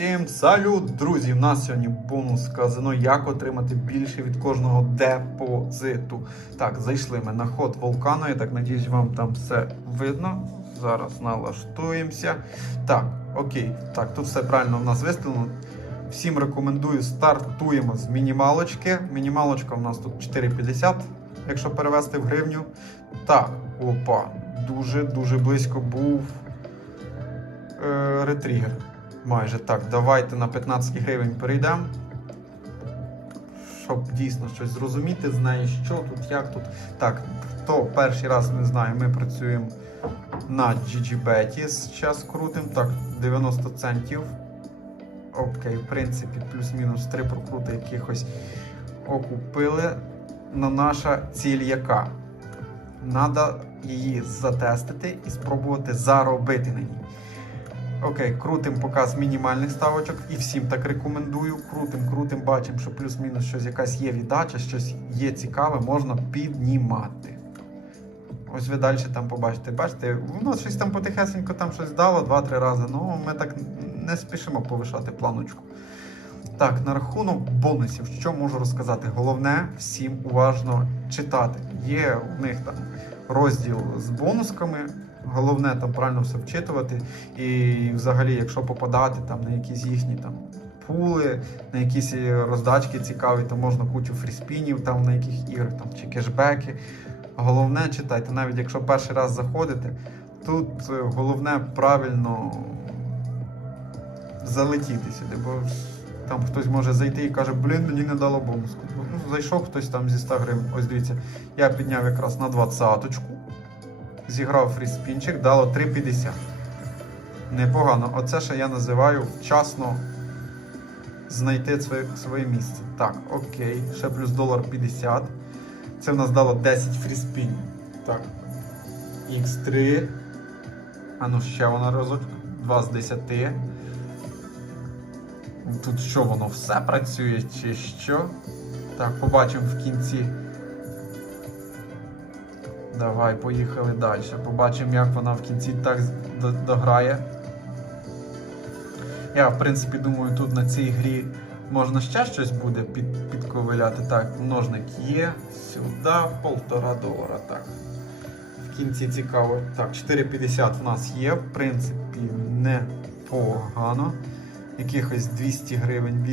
Всім салют, друзі! У нас сьогодні бонус казино, як отримати більше від кожного депозиту. Так, зайшли ми на ход вулкану. Я так надіюсь, вам там все видно. Зараз налаштуємося. Так, окей. Так, тут все правильно в нас виставлено. Всім рекомендую, стартуємо з мінімалочки. Мінімалочка у нас тут 4,50, якщо перевести в гривню. Так, опа, дуже-дуже близько був е, ретригер. Майже так. Давайте на 15 гривень перейдемо. Щоб дійсно щось зрозуміти з неї, що тут, як тут. Так, хто перший раз не знає, ми працюємо на GGBet. Зараз крутим. Так, 90 центів. Окей, в принципі, плюс-мінус 3 прокрути якихось окупили. Но наша ціль яка? Надо її затестити і спробувати заробити на ній. Окей, крутим показ мінімальних ставочок і всім так рекомендую. Крутим, крутим, бачимо, що плюс-мінус щось якась є віддача, щось є цікаве, можна піднімати. Ось ви далі там побачите. Бачите, воно щось там потихесенько там щось дало два-три рази. Ну, ми так не спішимо повишати планочку. Так, на рахунок бонусів, що можу розказати? Головне всім уважно читати. Є у них там розділ з бонусками. Головне там правильно все вчитувати. І взагалі, якщо попадати там на якісь їхні там пули, на якісь роздачки цікаві, то можна кучу фріспінів там на яких іграх там чи кешбеки. Головне читайте, навіть якщо перший раз заходите, тут е, головне правильно залетіти сюди, бо там хтось може зайти і каже, блін, мені не дало бонусу. Ну, зайшов хтось там зі 100 гривень. Ось дивіться, я підняв якраз на 20-очку, зіграв фріспінчик, дало 3,50. Непогано. Оце ще я називаю вчасно знайти своє, своє місце. Так, окей, ще плюс долар 50. Це в нас дало 10 фріспінів. Так. Х3. А ну ще воно разок. 2 з 10. Тут що воно все працює чи що? Так, побачимо в кінці. Давай, поїхали далі. Побачимо, як вона в кінці так дограє. Я, в принципі, думаю, тут на цій грі можна ще щось буде під, підковиляти. Так, множник є. Сюди, полтора долара. Так. В кінці цікаво. Так, 4,50 в нас є. В принципі, непогано. Якихось 200 гривень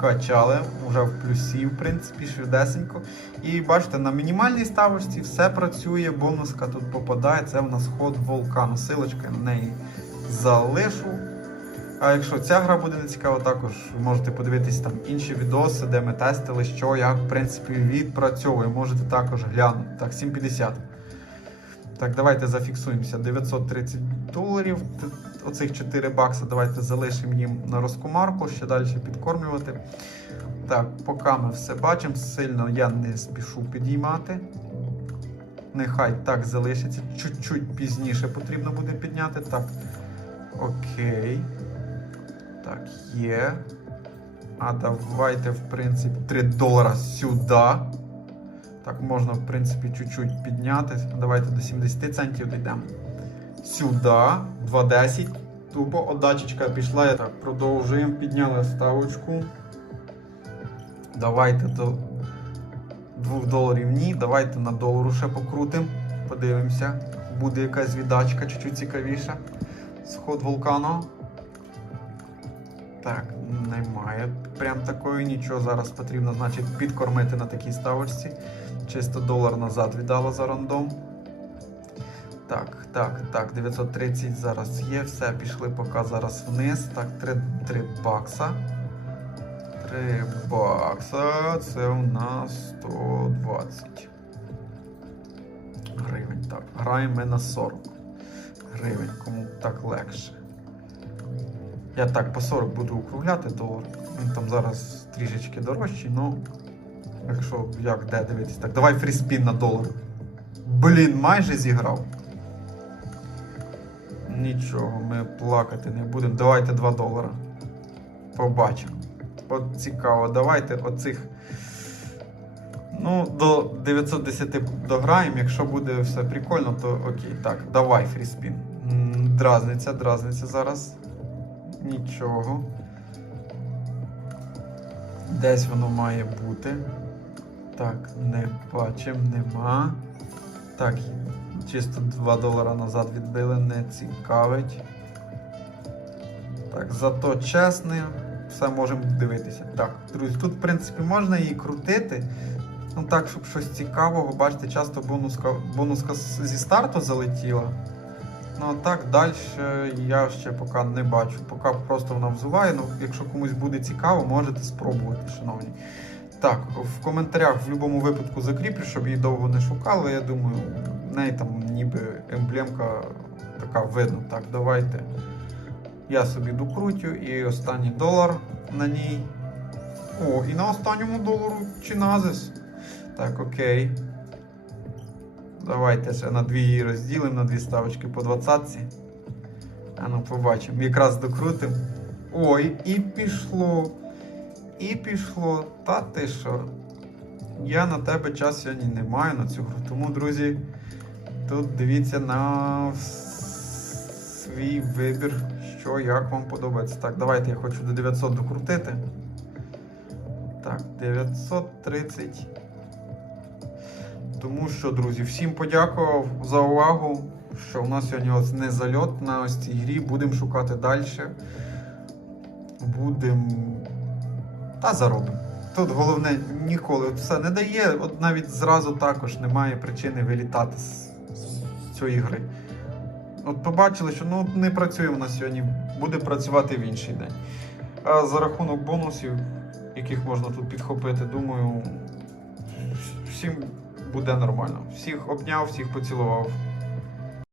відкачали. Вже в плюсі, в принципі, швидесенько. І бачите, на мінімальній ставочці все працює, бонуска тут попадає. Це в нас ход вулкану. Силочка на неї залишу. А якщо ця гра буде не цікава, також можете подивитись там інші відоси, де ми тестили, що як в принципі відпрацьовує. Можете також глянути. Так, 7,50. Так, давайте зафіксуємося. 930 доларів. Оцих 4 бакса давайте залишимо їм на розкомарку, ще далі підкормлювати. Так, поки ми все бачимо, сильно я не спішу підіймати. Нехай так залишиться. Чуть-чуть пізніше потрібно буде підняти. Так. Окей. Так, є. А давайте, в принципі, 3 долара сюди. Так, можна, в принципі, чуть-чуть підняти. Давайте до 70 центів дійдемо. Сюди. 2,10. Тупо отдачечка пішла. Я Так, продовжуємо. Підняли ставочку. Давайте до 2 доларів ні. Давайте на долару ще покрутимо. Подивимося. Буде якась віддачка чуть-чуть цікавіша. Сход вулкану. Так, немає прям такої нічого. Зараз потрібно, значить, підкормити на такій ставочці. Чисто долар назад віддала за рандом. Так, так, так, 930 зараз є. Все, пішли поки зараз вниз. Так, 3, 3 бакса. 3 бакса. Це у нас 120 гривень. Так, граємо ми на 40 гривень, кому так легше. Я так по 40 буду округляти долар. Він там зараз трішечки дорожчий, ну. Якщо як де дивитись, так. Давай фріспін на долар. Блін, майже зіграв. Нічого, ми плакати не будемо. Давайте 2 долара. Побачимо. От цікаво, давайте оцих. Ну, до 910 дограємо. Якщо буде все прикольно, то окей. Так, давай фріспін. М, Дразниця, дразниця зараз. Нічого. Десь воно має бути. Так, не бачимо, нема. Так, чисто 2 долара назад відбили, не цікавить. Так, зато чесне, все можемо дивитися. Так, друзі, тут, в принципі, можна її крутити. Ну так, щоб щось цікавого, бачите, часто бонуска, бонуска зі старту залетіла. Ну а так далі я ще поки не бачу. Поки просто вона взуває. Ну, якщо комусь буде цікаво, можете спробувати, шановні. Так, в коментарях в будь-якому випадку закріплю, щоб її довго не шукали. Я думаю, в неї там ніби емблемка така видно. Так, давайте. Я собі докрутю і останній долар на ній. О, і на останньому долару чиназис. Так, окей. Давайте ще на дві її розділимо, на дві ставочки по 20. А ну побачимо. Якраз докрутимо. Ой, і пішло. І пішло. Та ти що? Я на тебе час сьогодні не маю на цю гру. Тому, друзі, тут дивіться на свій вибір, що як вам подобається. Так, давайте я хочу до 900 докрутити. Так, 930. Тому що, друзі, всім подякував за увагу. Що у нас сьогодні ось не зальот на ось цій грі. Будемо шукати далі. Будемо. Та заробимо. Тут головне ніколи все не дає, от навіть зразу також немає причини вилітати з, з цієї гри. От побачили, що ну, не працює вона сьогодні, буде працювати в інший день. А за рахунок бонусів, яких можна тут підхопити, думаю, всім буде нормально. Всіх обняв, всіх поцілував.